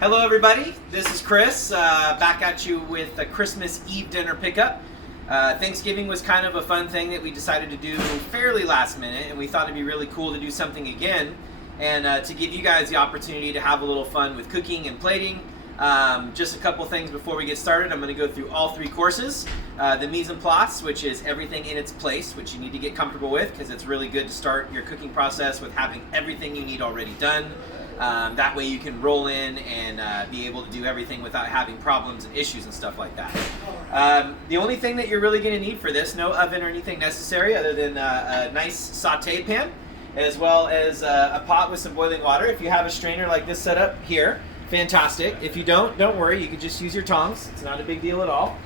Hello everybody, this is Chris, back at you with a Christmas Eve dinner pickup. Thanksgiving was kind of a fun thing that we decided to do fairly last minute, and we thought it'd be really cool to do something again and to give you guys the opportunity to have a little fun with cooking and plating. Just a couple things before we get started. I'm going to go through all three courses. The mise en place, which is everything in its place, which you need to get comfortable with because it's really good to start your cooking process with having everything you need already done. That way you can roll in and be able to do everything without having problems and issues and stuff like that. The only thing that you're really going to need for this, no oven or anything necessary other than a nice saute pan, as well as a pot with some boiling water. If you have a strainer like this set up here, fantastic. If you don't worry, you can just use your tongs. It's not a big deal at all.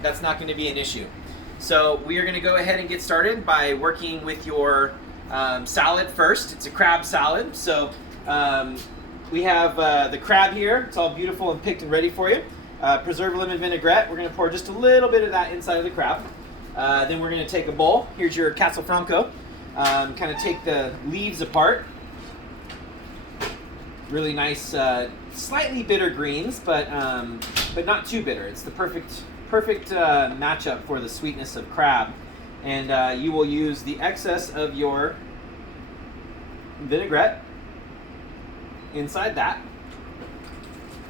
That's not going to be an issue. So we are going to go ahead and get started by working with your salad first. It's a crab salad. So we have the crab here. It's all beautiful and picked and ready for you. Preserved lemon vinaigrette. We're going to pour just a little bit of that inside of the crab. Then we're going to take a bowl. Here's your Castle Franco. Kind of take the leaves apart. Really nice, slightly bitter greens, but not too bitter. It's the perfect matchup for the sweetness of crab. And you will use the excess of your vinaigrette inside that.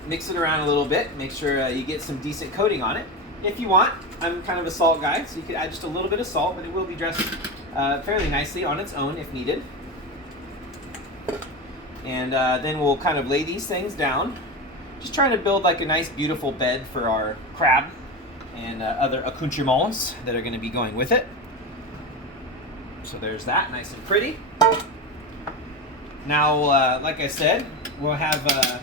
Mix it around a little bit. Make sure you get some decent coating on it. If you want, I'm kind of a salt guy, so you could add just a little bit of salt, but it will be dressed fairly nicely on its own if needed. And then we'll kind of lay these things down. Just trying to build like a nice beautiful bed for our crab and other accoutrements that are going to be going with it. So there's that, nice and pretty. Now, like I said, we'll have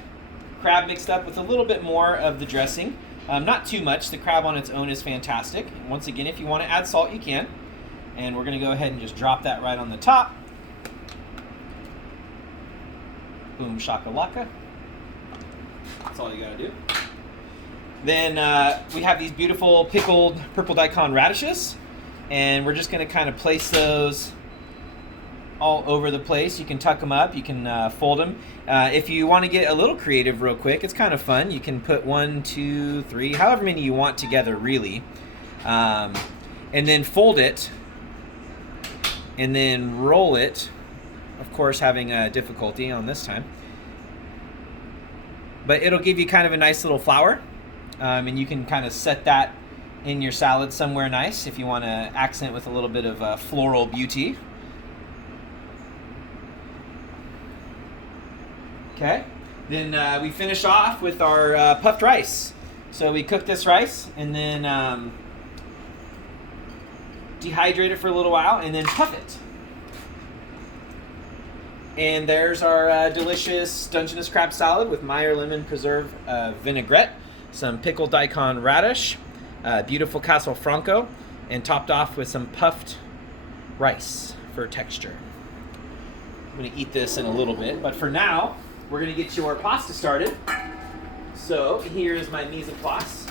crab mixed up with a little bit more of the dressing. Not too much. The crab on its own is fantastic. And once again, if you want to add salt, you can. And we're going to go ahead and just drop that right on the top. Boom shakalaka. That's all you gotta do. Then we have these beautiful pickled purple daikon radishes, and we're just gonna kind of place those all over the place. You can tuck them up, you can fold them. If you want to get a little creative real quick, it's kind of fun. You can put 1, 2, 3, however many you want together really, and then fold it, and then roll it. Of course, having difficulty on this time. But it'll give you kind of a nice little flower. And you can kind of set that in your salad somewhere nice if you want to accent with a little bit of floral beauty. Okay. Then we finish off with our puffed rice. So we cook this rice and then dehydrate it for a little while and then puff it. And there's our delicious Dungeness crab salad with Meyer lemon preserve vinaigrette, some pickled daikon radish, beautiful Castle Franco, and topped off with some puffed rice for texture. I'm going to eat this in a little bit, but for now, we're going to get your pasta started. So here is my mise en place.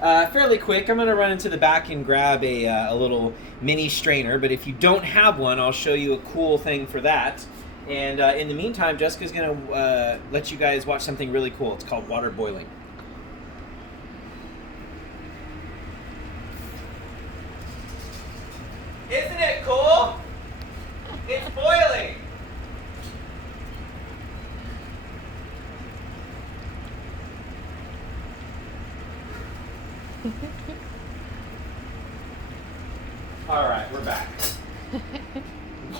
Fairly quick. I'm going to run into the back and grab a little mini strainer, but if you don't have one, I'll show you a cool thing for that. And in the meantime, Jessica's going to let you guys watch something really cool. It's called water boiling. Isn't it cool? It's boiling. All right, we're back.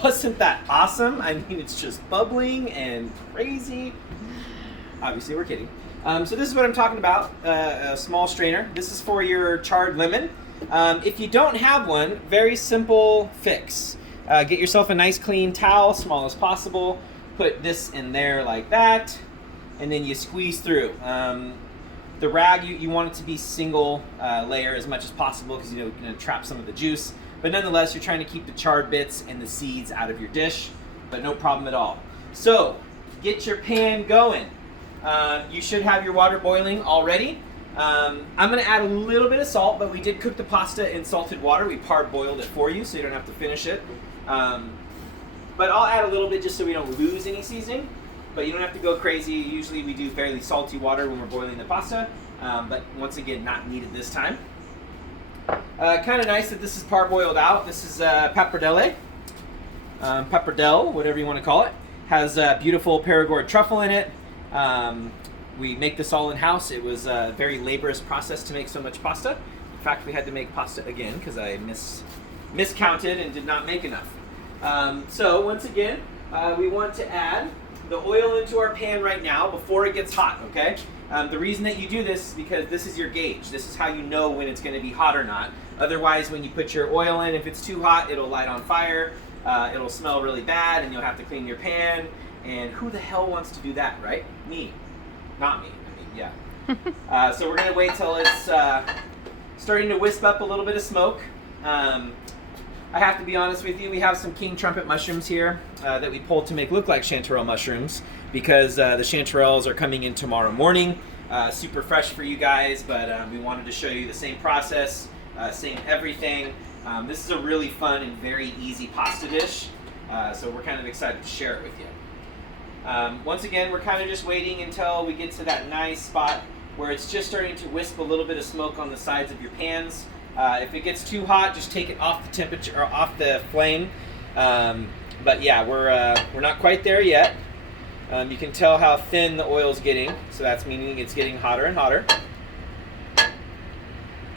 Wasn't that awesome? I mean, it's just bubbling and crazy. Obviously, we're kidding. So this is what I'm talking about, a small strainer. This is for your charred lemon. If you don't have one, very simple fix. Get yourself a nice clean towel, small as possible. Put this in there like that, and then you squeeze through. The rag, you want it to be single layer as much as possible because you're going to trap some of the juice. But nonetheless, you're trying to keep the charred bits and the seeds out of your dish, but no problem at all. So, get your pan going. You should have your water boiling already. I'm going to add a little bit of salt, but we did cook the pasta in salted water. We parboiled it for you, so you don't have to finish it. But I'll add a little bit just so we don't lose any seasoning. but you don't have to go crazy. Usually we do fairly salty water when we're boiling the pasta, but once again, not needed this time. Kind of nice that this is parboiled out. This is pappardelle, whatever you want to call it. Has beautiful Perigord truffle in it. We make this all in-house. It was a very laborious process to make so much pasta. In fact, we had to make pasta again because I miscounted and did not make enough. So once again, we want to add the oil into our pan right now before it gets hot, okay? The reason that you do this is because this is your gauge. This is how you know when it's going to be hot or not. Otherwise, when you put your oil in, if it's too hot, it'll light on fire. It'll smell really bad, and you'll have to clean your pan. And who the hell wants to do that, right? Me. Not me. I mean, yeah. So we're going to wait till it's starting to wisp up a little bit of smoke. I have to be honest with you, we have some king trumpet mushrooms here that we pulled to make look like chanterelle mushrooms because the chanterelles are coming in tomorrow morning. Super fresh for you guys, but we wanted to show you the same process, same everything. This is a really fun and very easy pasta dish, so we're kind of excited to share it with you. Once again, we're kind of just waiting until we get to that nice spot where it's just starting to wisp a little bit of smoke on the sides of your pans. If it gets too hot, just take it off the temperature or off the flame. But yeah, we're not quite there yet. You can tell how thin the oil's getting, so that's meaning it's getting hotter and hotter.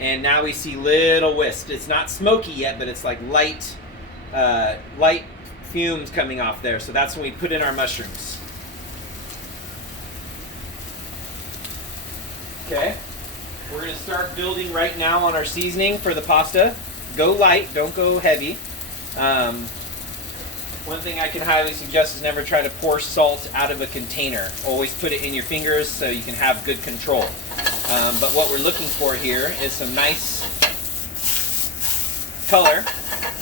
And now we see little wisps. It's not smoky yet, but it's like light fumes coming off there. So that's when we put in our mushrooms. Okay. We're going to start building right now on our seasoning for the pasta. Go light, don't go heavy. One thing I can highly suggest is never try to pour salt out of a container. Always put it in your fingers so you can have good control. But what we're looking for here is some nice color.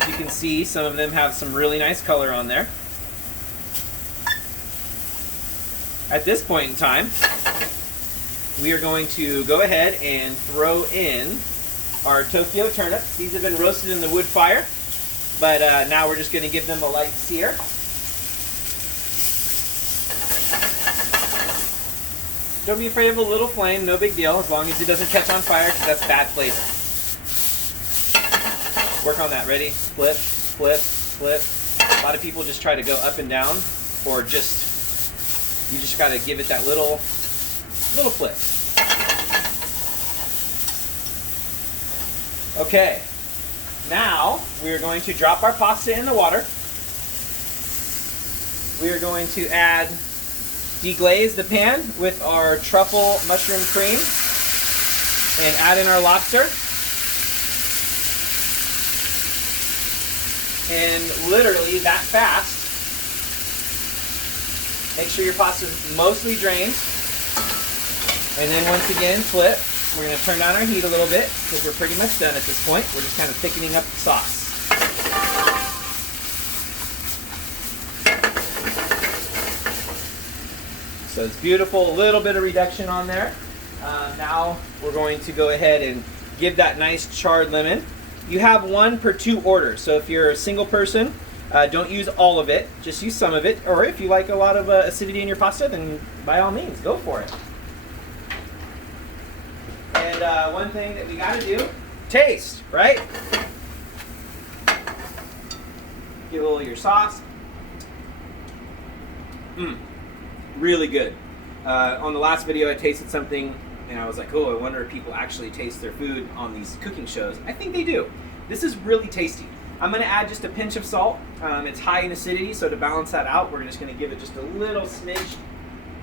As you can see, some of them have some really nice color on there. At this point in time, we are going to go ahead and throw in our Tokyo turnips. These have been roasted in the wood fire, but now we're just going to give them a light sear. Don't be afraid of a little flame, no big deal, as long as it doesn't catch on fire, because that's bad flavor. Work on that, ready? Flip, flip, flip. A lot of people just try to go up and down, or you just got to give it that little flip. Okay, now we're going to drop our pasta in the water. We are going to deglaze the pan with our truffle mushroom cream and add in our lobster. And literally that fast. Make sure your pasta is mostly drained. And then once again, flip. We're going to turn down our heat a little bit because we're pretty much done at this point. We're just kind of thickening up the sauce. So it's beautiful, a little bit of reduction on there. Now we're going to go ahead and give that nice charred lemon. You have 1 per 2 orders. So if you're a single person, don't use all of it, just use some of it. Or if you like a lot of acidity in your pasta, then by all means, go for it. And one thing that we got to do, taste, right? Give a little of your sauce. Really good. On the last video, I tasted something, and I was like, oh, I wonder if people actually taste their food on these cooking shows. I think they do. This is really tasty. I'm going to add just a pinch of salt. It's high in acidity, so to balance that out, we're just going to give it just a little smidge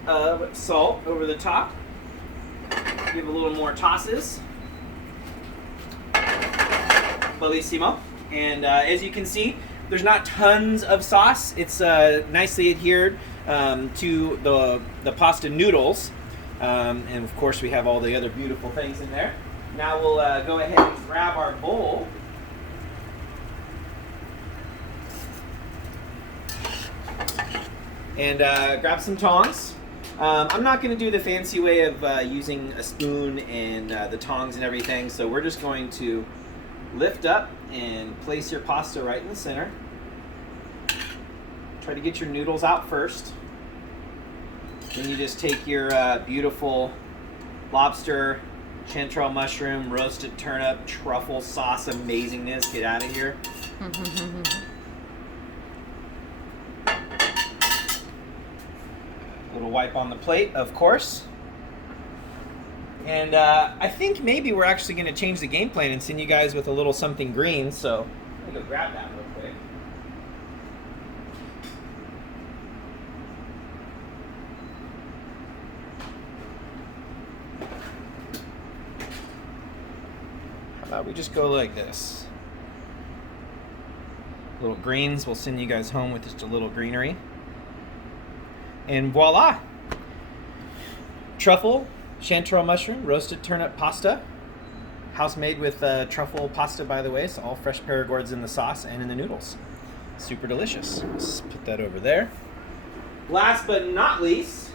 of salt over the top. Give a little more tosses. Bellissimo. And as you can see, there's not tons of sauce. It's nicely adhered to the pasta noodles. And of course we have all the other beautiful things in there. Now we'll go ahead and grab our bowl. And grab some tongs. I'm not going to do the fancy way of using a spoon and the tongs and everything, so we're just going to lift up and place your pasta right in the center. Try to get your noodles out first. Then you just take your beautiful lobster, chanterelle mushroom, roasted turnip, truffle sauce amazingness. Get out of here. A little wipe on the plate, of course. And I think maybe we're actually going to change the game plan and send you guys with a little something green. So I'm going to go grab that real quick. How about we just go like this? Little greens. We'll send you guys home with just a little greenery. And voila! Truffle, chanterelle mushroom, roasted turnip pasta. House made with truffle pasta, by the way, so all fresh paragords in the sauce and in the noodles. Super delicious. Let's put that over there. Last but not least,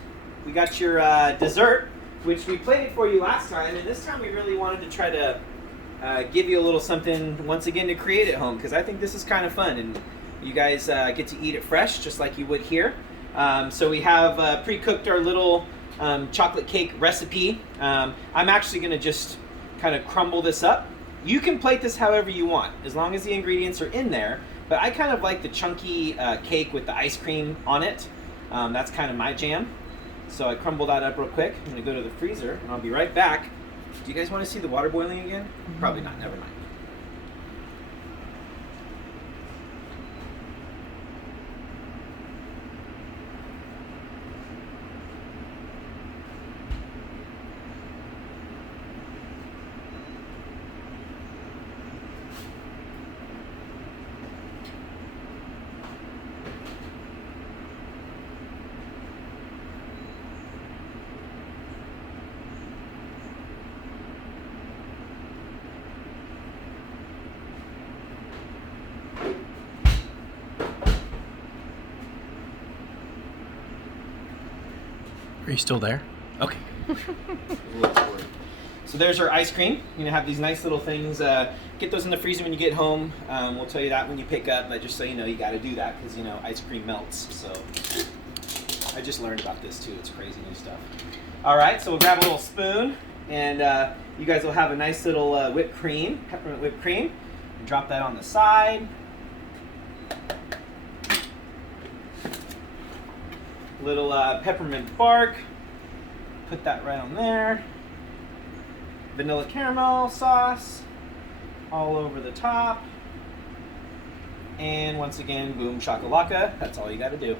we got your dessert, which we plated for you last time, and this time we really wanted to try to give you a little something once again to create at home, because I think this is kind of fun, and you guys get to eat it fresh, just like you would here. So we have pre-cooked our little chocolate cake recipe. I'm actually going to just kind of crumble this up. You can plate this however you want, as long as the ingredients are in there, but I kind of like the chunky cake with the ice cream on it. That's kind of my jam. So I crumble that up real quick. I'm going to go to the freezer, and I'll be right back. Do you guys want to see the water boiling again? Probably not. Never mind. Are you still there? Okay. So there's our ice cream. You're gonna have these nice little things. Get those in the freezer when you get home. We'll tell you that when you pick up, but just so you know, you got to do that because ice cream melts. So I just learned about this too. It's crazy new stuff. All right, so we'll grab a little spoon, and you guys will have a nice little whipped cream, peppermint whipped cream. And drop that on the side. Little peppermint bark, put that right on there. Vanilla caramel sauce all over the top. And once again, boom shakalaka. That's all you got to do.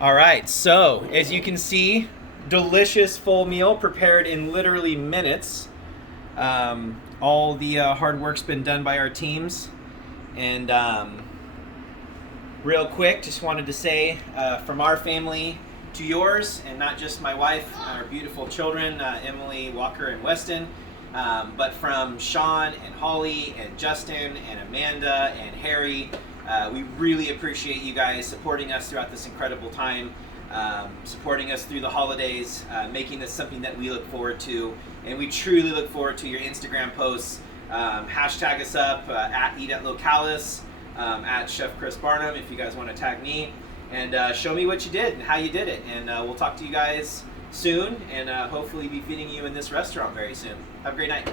All right, so as you can see, delicious full meal prepared in literally minutes. All the hard work's been done by our teams. And real quick, just wanted to say from our family to yours, and not just my wife, our beautiful children, Emily, Walker, and Weston, but from Sean and Holly and Justin and Amanda and Harry. We really appreciate you guys supporting us throughout this incredible time, supporting us through the holidays, making this something that we look forward to, and we truly look forward to your Instagram posts. Hashtag us up at Eat at Localis. At Chef Chris Barnum if you guys want to tag me, and show me what you did and how you did it, and we'll talk to you guys soon, and hopefully be feeding you in this restaurant very soon. Have a great night.